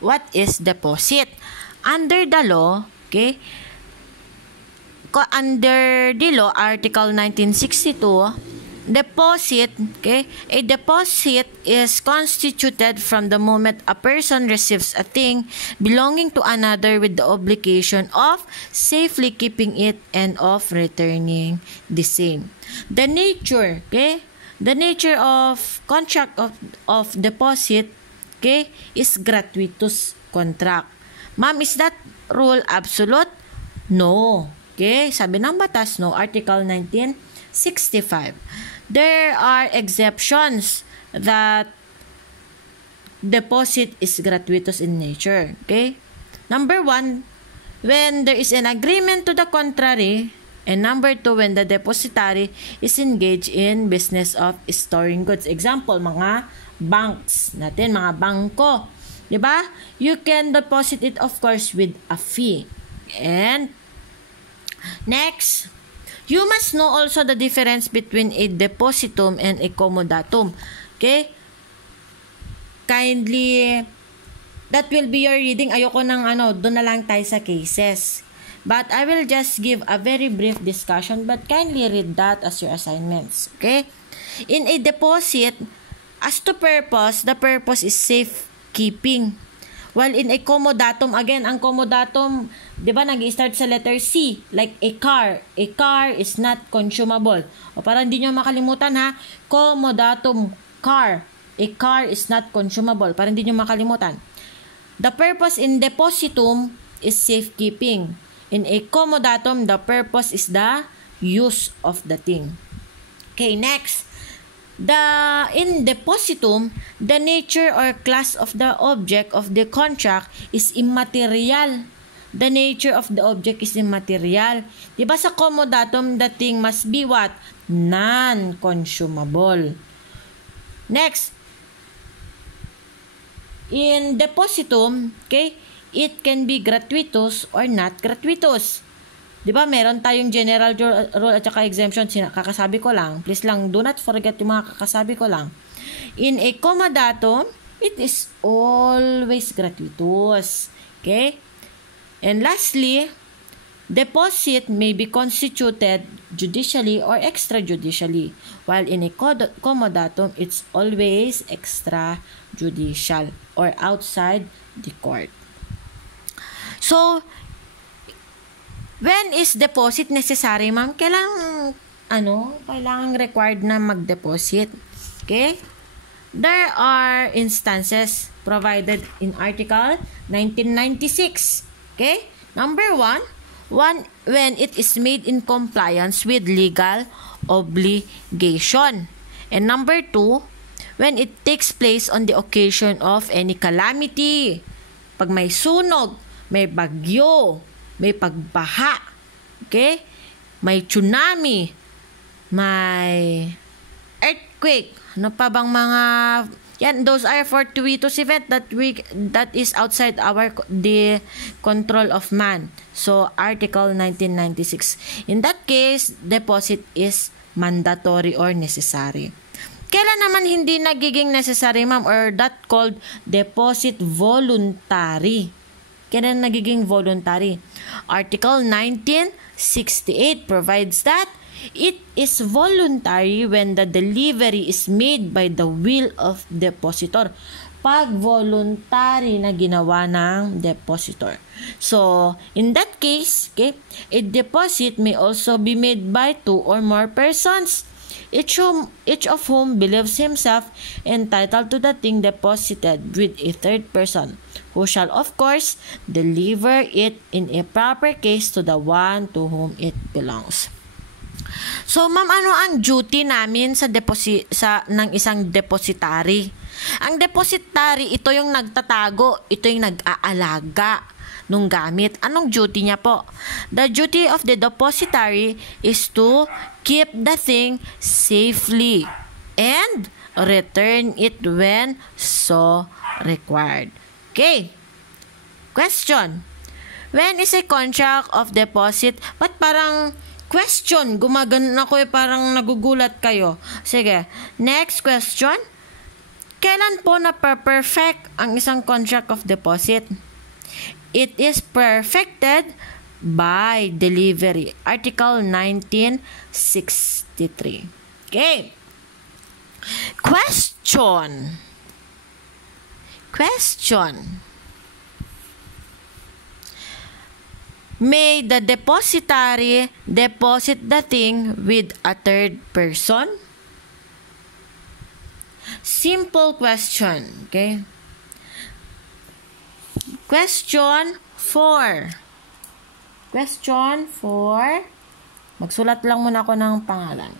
what is deposit? Under the law, okay, under the law, Article 1962, deposit, okay, a deposit is constituted from the moment a person receives a thing belonging to another with the obligation of safely keeping it and of returning the same. The nature, okay, the nature of contract of deposit, okay, is gratuitous contract. Ma'am, is that rule absolute? No. Okay, sabi ng batas, no, Article 1965. There are exceptions that deposit is gratuitous in nature. Okay? Number 1, when there is an agreement to the contrary. And number 2, when the depositary is engaged in business of storing goods. Example, mga banks natin, mga bangko. Diba? You can deposit it, of course, with a fee. And next, you must know also the difference between a depositum and a comodatum. Okay? Kindly, that will be your reading. Ayoko ng doon na lang tayo sa cases. But I will just give a very brief discussion, but kindly read that as your assignments. Okay? In a deposit, as to purpose, the purpose is safekeeping. While in a comodatum, again, ang comodatum, di ba, nag-start sa letter C, like a car. A car is not consumable. O para hindi nyo makalimutan ha, comodatum, car. A car is not consumable. Para hindi nyo makalimutan. The purpose in depositum is safekeeping. In a comodatum, the purpose is the use of the thing. Okay, next. In depositum, the nature or class of the object of the contract is immaterial. The nature of the object is immaterial. Diba sa comodatum, the thing must be what? Non-consumable. Next, in depositum, okay, it can be gratuitous or not gratuitous. Diba, meron tayong general rule at saka exemption. Kakasabi ko lang. Please lang, do not forget yung mga kakasabi ko lang. In a comodatum, it is always gratuitous. Okay? And lastly, deposit may be constituted judicially or extrajudicially. While in a comodatum, it's always extrajudicial or outside the court. So, when is deposit necessary, ma'am? Kailangan required na mag-deposit. Okay? There are instances provided in Article 1996. Okay? Number 1, when it is made in compliance with legal obligation. And number 2, when it takes place on the occasion of any calamity. Pag may sunog, may bagyo, may pagbaha, okay? May tsunami, may earthquake. Ano pa bang mga yan, those are fortuitous event that is outside the control of man. So Article 1996. In that case, deposit is mandatory or necessary. Kailan naman hindi nagiging necessary, ma'am, or that called deposit voluntary? Kailan nagiging voluntary? Article 1968 provides that it is voluntary when the delivery is made by the will of depositor. Pag voluntary na ginawa ng depositor. So, in that case, okay, a deposit may also be made by 2 or more persons, each of whom believes himself entitled to the thing deposited with a third person, who shall of course deliver it in a proper case to the one to whom it belongs. So, ma'am, ano ang duty namin ng isang depositary? Ang depositary, ito yung nagtatago, ito yung nag-aalaga nung gamit. Anong duty niya po? The duty of the depositary is to keep the thing safely and return it when so required. Okay. Question. When is a contract of deposit? Ba't parang question? Gumagano ako parang nagugulat kayo. Sige. Next question. Kailan po na perfect ang isang contract of deposit? It is perfected by delivery. Article 1963. Okay. Question. May the depositary deposit the thing with a third person? Simple question. Okay. Question 4. Magsulat lang muna ako ng pangalan.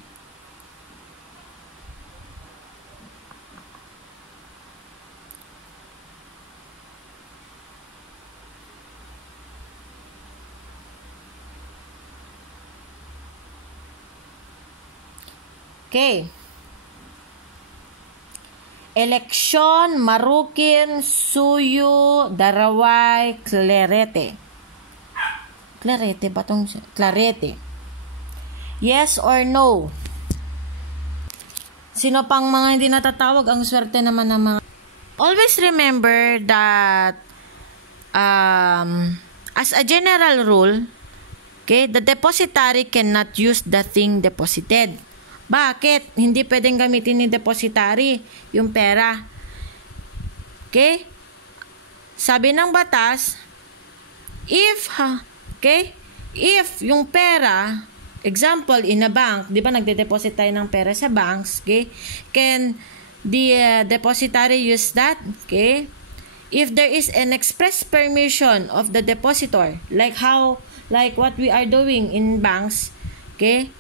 Okay. Eleksyon, Marukin, Suyo, Daraway, Clarete. Clarete ba itong? Clarete. Yes or no? Sino pang mga hindi natatawag? Ang swerte naman ng mga... Always remember that as a general rule, okay, the depositary cannot use the thing deposited. Bakit? Hindi pwedeng gamitin ni depositary yung pera. Okay? Sabi ng batas, if yung pera, example, in a bank, di ba nagde-deposit tayo ng pera sa banks, okay? Can the depositary use that? Okay? If there is an express permission of the depositor, like what we are doing in banks, okay?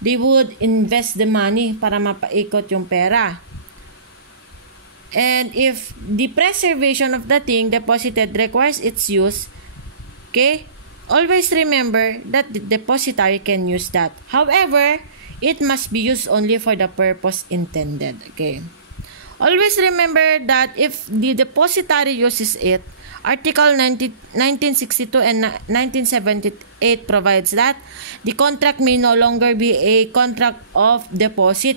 They would invest the money para mapaikot yung pera. And if the preservation of the thing deposited requires its use, okay, always remember that the depositary can use that. However, it must be used only for the purpose intended. Okay. Always remember that if the depositary uses it, Article 1962 and 1978 provides that the contract may no longer be a contract of deposit,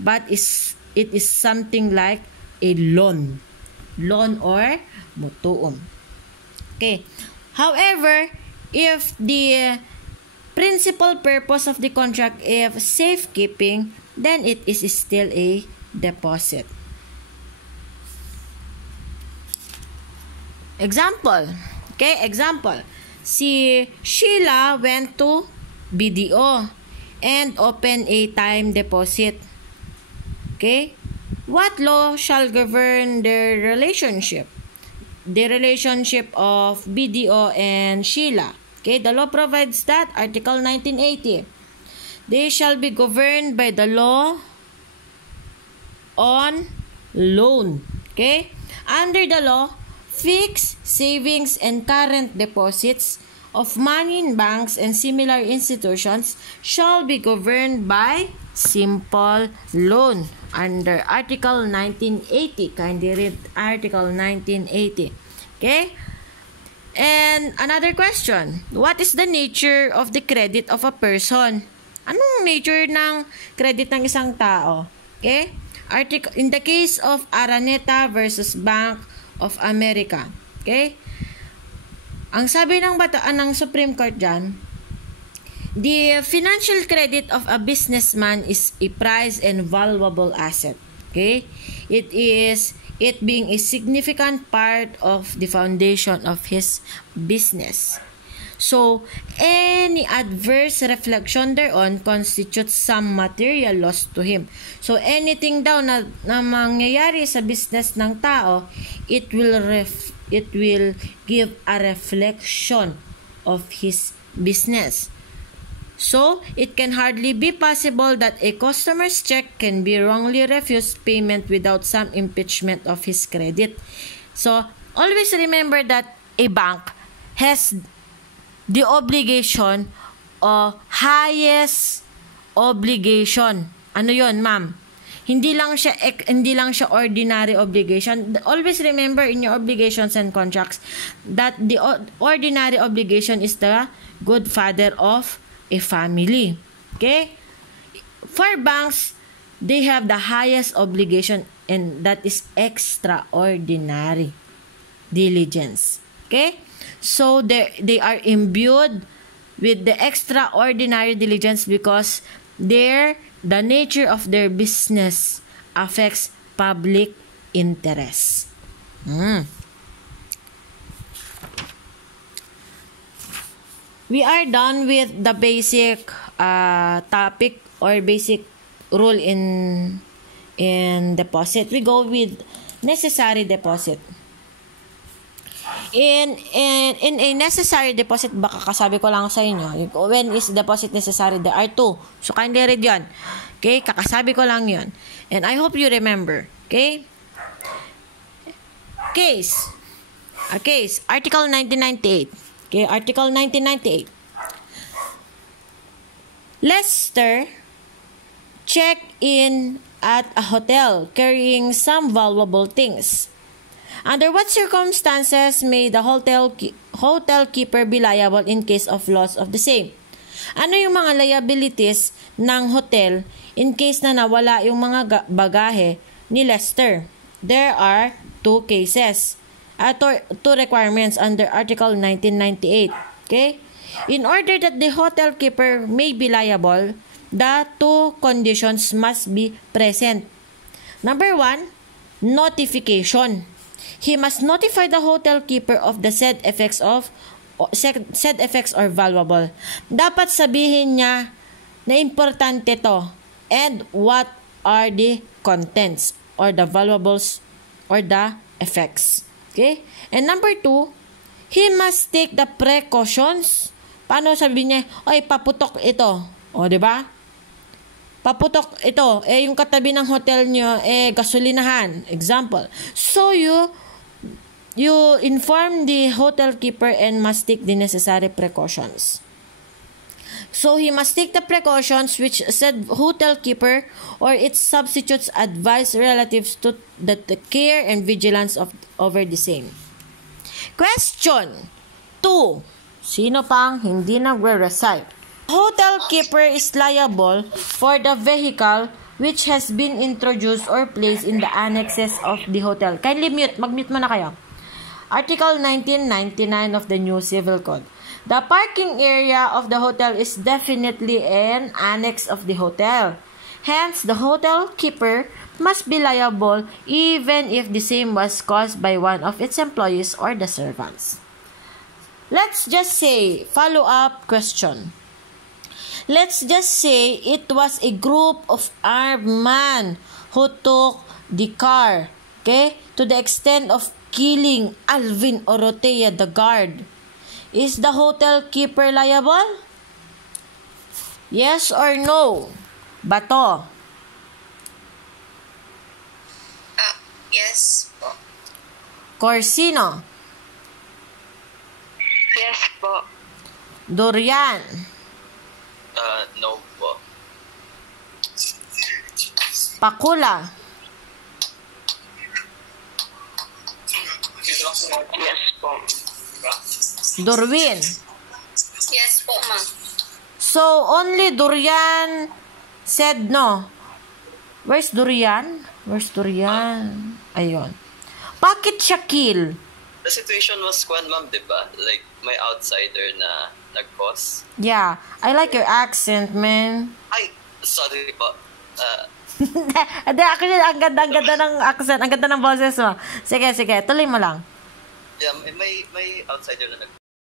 but it is something like a loan or mutuum. Okay. However, if the principal purpose of the contract is safekeeping, then it is still a deposit. Example. Okay, example. Si Sheila went to BDO and opened a time deposit. Okay? What law shall govern their relationship? The relationship of BDO and Sheila. Okay, the law provides that, Article 1980. They shall be governed by the law on loan. Okay? Under the law, fixed savings and current deposits of money in banks and similar institutions shall be governed by simple loan under Article 1980. Kindly read Article 1980. Okay? And another question, what is the nature of the credit of a person? Anong nature ng credit ng isang tao? Okay? In the case of Araneta versus Bank of America. Okay? Ang sabi ng ng Supreme Court dyan, the financial credit of a businessman is a prized and valuable asset. Okay? It being a significant part of the foundation of his business. So, any adverse reflection thereon constitutes some material loss to him. So, anything daw na mangyayari sa business ng tao, it will give a reflection of his business. So, it can hardly be possible that a customer's check can be wrongly refused payment without some impeachment of his credit. So, always remember that a bank has the obligation o highest obligation. Ano yon, ma'am? Hindi lang siya ordinary obligation. Always remember in your obligations and contracts that the ordinary obligation is the good father of a family. Okay? For banks, they have the highest obligation. and that is extraordinary diligence. Okay? So they are imbued with the extraordinary diligence because the nature of their business affects public interest. We are done with the basic topic or basic rule in deposit. We go with necessary deposit. In a necessary deposit, baka kasabi ko lang sa inyo, when is deposit necessary? There are two. So, kindly read yun. Okay? Kakasabi ko lang yun. And I hope you remember. Okay? Case. Article 1998. Okay? Article 1998. Lester checked in at a hotel carrying some valuable things. Under what circumstances may the hotel keeper be liable in case of loss of the same? Ano yung mga liabilities ng hotel in case na nawala yung mga bagahe ni Lester? There are two cases. Two requirements under Article 1998. Okay? In order that the hotel keeper may be liable, the two conditions must be present. Number 1, notification. He must notify the hotel keeper of the said effects or valuable. Dapat sabihin niya na importante to and what are the contents or the valuables or the effects. Okay? And number 2, he must take the precautions. Paano sabihin niya, oy, paputok ito. O, di ba? Paputok ito. Yung katabi ng hotel niyo, gasolinahan. Example. So, you inform the hotel keeper and must take the necessary precautions. So, he must take the precautions which said hotel keeper or its substitutes advise relatives to the care and vigilance over the same. Question 2. Sino pang hindi nagre-recite? Hotel keeper is liable for the vehicle which has been introduced or placed in the annexes of the hotel. Kindly mute. Mag-mute mo na kayo. Article 1999 of the New Civil Code. The parking area of the hotel is definitely an annex of the hotel. Hence, the hotel keeper must be liable even if the same was caused by one of its employees or the servants. Let's just say, follow-up question. Let's just say it was a group of armed men who took the car, okay, to the extent of killing Alvin Orotea, the guard. Is the hotel keeper liable? Yes or no? Bato. Yes po. Corsino. Yes po. Durian. No po. Pakula. Yes po. Durwin. Yes po, ma'am. So, only Durian said no. Where's Durian? Ayun. Bakit siya kill? The situation was ma'am, diba? Like, may outsider na nag-cause. Yeah. I like your accent, man. Ay, sorry po. Actually, ang ganda ng accent. Ang ganda ng boses mo. Sige. Tuloy mo lang. Yeah, may outsider na nag